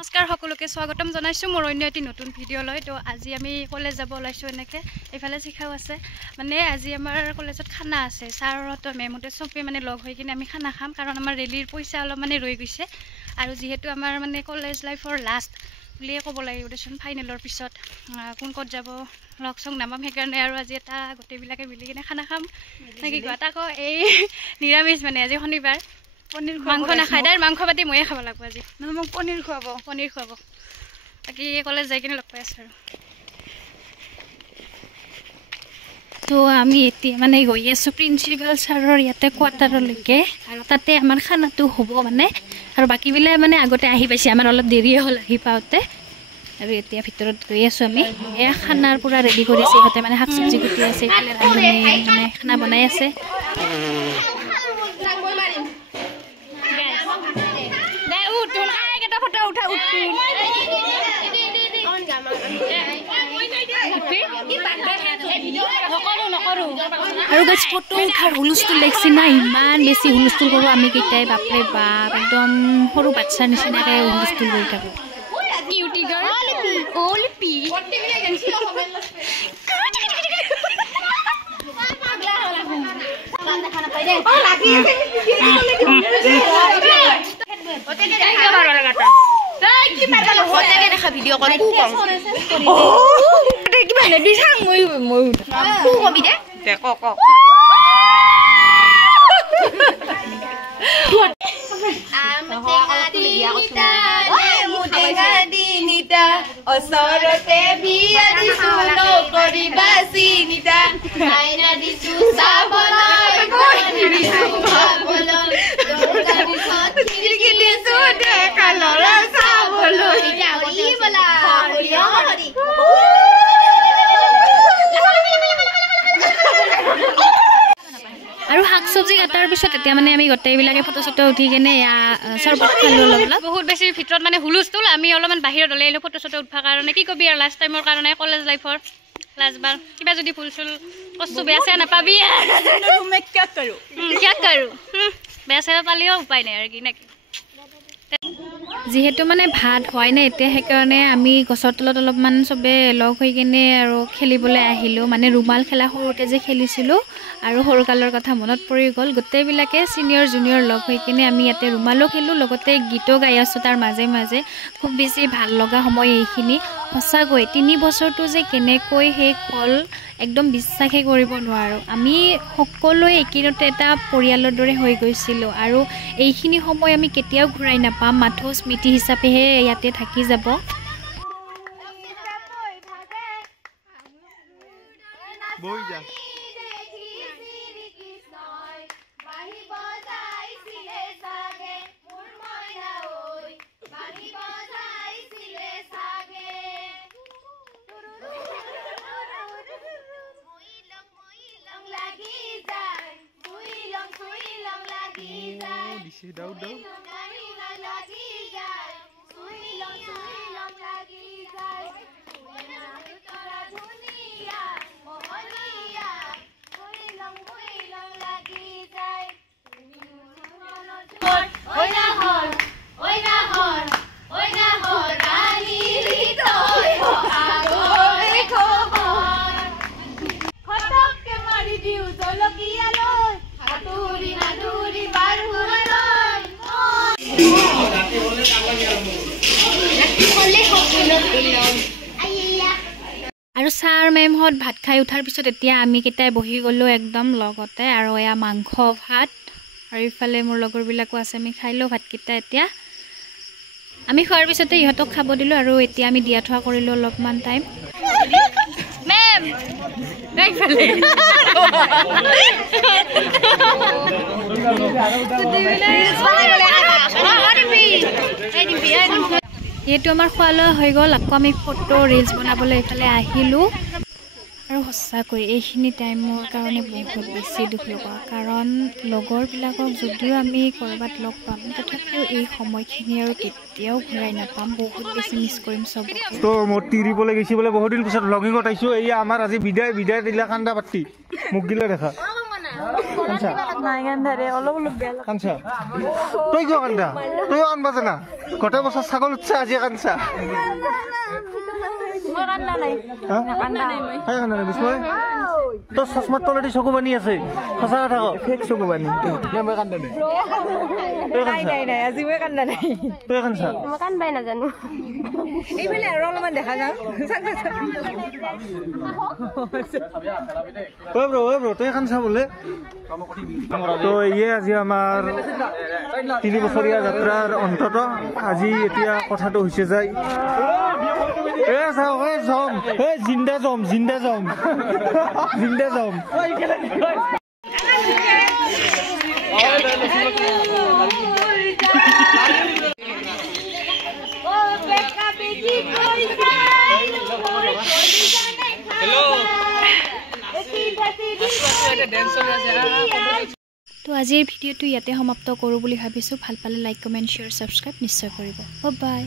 নমস্কাৰ সকলোকে স্বাগতম জনাইছো মোৰ অন্য এটি নতুন ভিডিও লৈ। তো আজি আমি কলেজ যাব ওলাইছো এনেকে এফালে শিখাও আছে মানে আজি আমাৰ কলেজত খানা আছে ছাৰহত মেমহতে চবে মানে লগ হৈ কিনে আমি খানা খাম কাৰণ আমাৰ ৰেলীৰ পইচা অলপ মানে ৰৈ গৈছে আৰু যেহেতু আমাৰ মানে কলেজ লাইফৰ লাষ্ট বুলিয়ে ক'ব লাগিব দেচোন ফাইনেলৰ পিছত কোন ক'ত যাব লগ চং নামাম সেইকাৰণে আৰু আজি এটা গোটেইবিলাকে মিলি কিনে খানা খাম নেকি কোৱা তাকো এই নিৰামিষ মানে আজি শনিবাৰ পনীৰ মাংস নাখায় তাইৰ মাংস পাতি ময়ে খাব লাগিব আজি নহয় মোক পনীৰ খুৱাব বাকী কলেজ যাই কিনে লগ পাই আছো আৰু তো আমি এতিয়া মানে গৈ আছো প্ৰিন্সিপাল ছাৰৰ ইয়াতে কোৱাৰ্টাৰলৈকে আৰু তাতে আমাৰ খানাটো হ'ব মানে আৰু বাকীবিলাক মানে আগতে আহি পাইছে আমাৰ অলপ দেৰিয়ে হ'ল আহি পাওঁতে আৰু এতিয়া ভিতৰত গৈ আছো আমি এয়া খানাৰ পুৰা ৰেডি কৰিছে ইহঁতে মানে শাক চব্জি কুটি আছে মানে খানা বনাই আছে আৰু গাছ ফটো উঠাৰ হুলস্থুল লাগিছে না ইমান বেছি হুলস্থুল কৰোঁ আমি কেইটাই বাপৰে বাপ একদম সৰু বাচ্চাৰ নিচিনাকৈ হুলস্থুল কৰি থাকোঁ আৰু শাক চব্জি কাটাৰ পিছত এতিয়া মানে আমি গোটেইবিলাকে ফটো চটো উঠি কিনে চৰবত খালোঁ অলপ বহুত বেছি ভিতৰত মানে হুলস্থুল আমি অলপমান বাহিৰত ওলাই আহিলোঁ ফটো চটো উঠাৰ কাৰণে কি কবি আৰু লাষ্ট টাইমৰ কাৰণে কলেজ লাইফৰ লাষ্টবাৰ কিবা যদি ভুল চুল বস্তু বেয়া চেয়া নাপাবি বেয়া চেয়া পালেও উপায় নাই আৰু কি নেকি যিহেতু মানে ভাত হোৱাই নাই এতিয়া সেইকাৰণে আমি গছৰ তলত অলপমান চবে লগ হৈ কিনে আৰু খেলিবলৈ আহিলোঁ মানে ৰুমাল খেলা সৰুতে যে খেলিছিলোঁ আৰু সৰুকালৰ কথা মনত পৰি গ'ল গোটেইবিলাকে ছিনিয়ৰ জুনিয়ৰ লগ হৈ কিনে আমি ইয়াতে ৰুমালো খেলোঁ লগতে গীতো গাই আছোঁ তাৰ মাজে মাজে খুব বেছি ভাল লগা সময় এইখিনি সঁচাকৈ 3 বছৰটো যে কেনেকৈ শেষ হ'ল একদম বিশ্বাসেই কৰিব নোৱাৰোঁ আমি সকলোৱে একেলগতে এটা পৰিয়ালৰ দৰে হৈ গৈছিলোঁ আৰু এইখিনি সময় আমি কেতিয়াও ঘূৰাই নাপাম মাথো স্মৃতি হিচাপেহে ইয়াতে থাকি যাব আৰু ছাৰ মেমহঁত ভাত খাই উঠাৰ পিছত এতিয়া আমি কেইটাই বহি গ'লোঁ একদম লগতে আৰু এয়া মাংস ভাত আৰু ইফালে মোৰ লগৰবিলাকো আছে আমি খাই লওঁ ভাতকেইটা এতিয়া আমি খোৱাৰ পিছতে ইহঁতক খাব দিলোঁ আৰু এতিয়া আমি দিয়া থোৱা কৰিলোঁ অলপমান টাইম মেম যিহেতু আমাৰ খোৱা লোৱা হৈ গ'ল আকৌ আমি ফটো ৰিলছ বনাবলৈ এইফালে আহিলোঁ আৰু সঁচাকৈ এইখিনি টাইমৰ কাৰণে বহুত বেছি দুখ লগা কাৰণ লগৰবিলাকক যদিও আমি ক'ৰবাত লগ পাম তথাপিও এই সময়খিনি আৰু কেতিয়াও ঘূৰাই নাপাম বহুত বেছি মিছ কৰিম চব তো মোৰ তিৰিবলৈ গৈছে বোলে বহুত দিন পিছত ব্লগিঙত আহিছোঁ এই আমাৰ আজি বিদায় দিলা কান্দা পাতি মোক গিলা দেখা কাঞ্চা নাই গান্ধাৰে অলপ অলপ বেয়া লাগে কাঞ্চা তই কিয় কান্দা তইও কান্দবা জানা গোটেই বছৰ ছাগল উঠছে আজি কাঞ্চা মই কান্দা নাই কান্দা নাই মই কান্দা নাই বিস্ময় তোৰ চশমাৰ তলেদি চকু বানি আছে সঁচা কথা ক ফেক চকু বানি মই কান্দা নাই নাই নাই আজি মই কান্দা নাই তই কাঞ্চা মই কান্দাই নাজানো এইফালে আৰু অলপমান দেখা যাওঁ ঐ ব্ৰ তই কাঞ্চা বোলে তো ইয়ে আজি আমাৰ 3 বছৰীয়া যাত্ৰাৰ অন্তত আজি এতিয়া কথাটো হৈছে যায় জিন্দা জম তো আজিৰ ভিডিঅ'টো ইয়াতে সমাপ্ত কৰোঁ বুলি ভাবিছোঁ ভাল পালে লাইক কমেণ্ট শ্বেয়াৰ ছাবস্ক্ৰাইব নিশ্চয় কৰিব বাই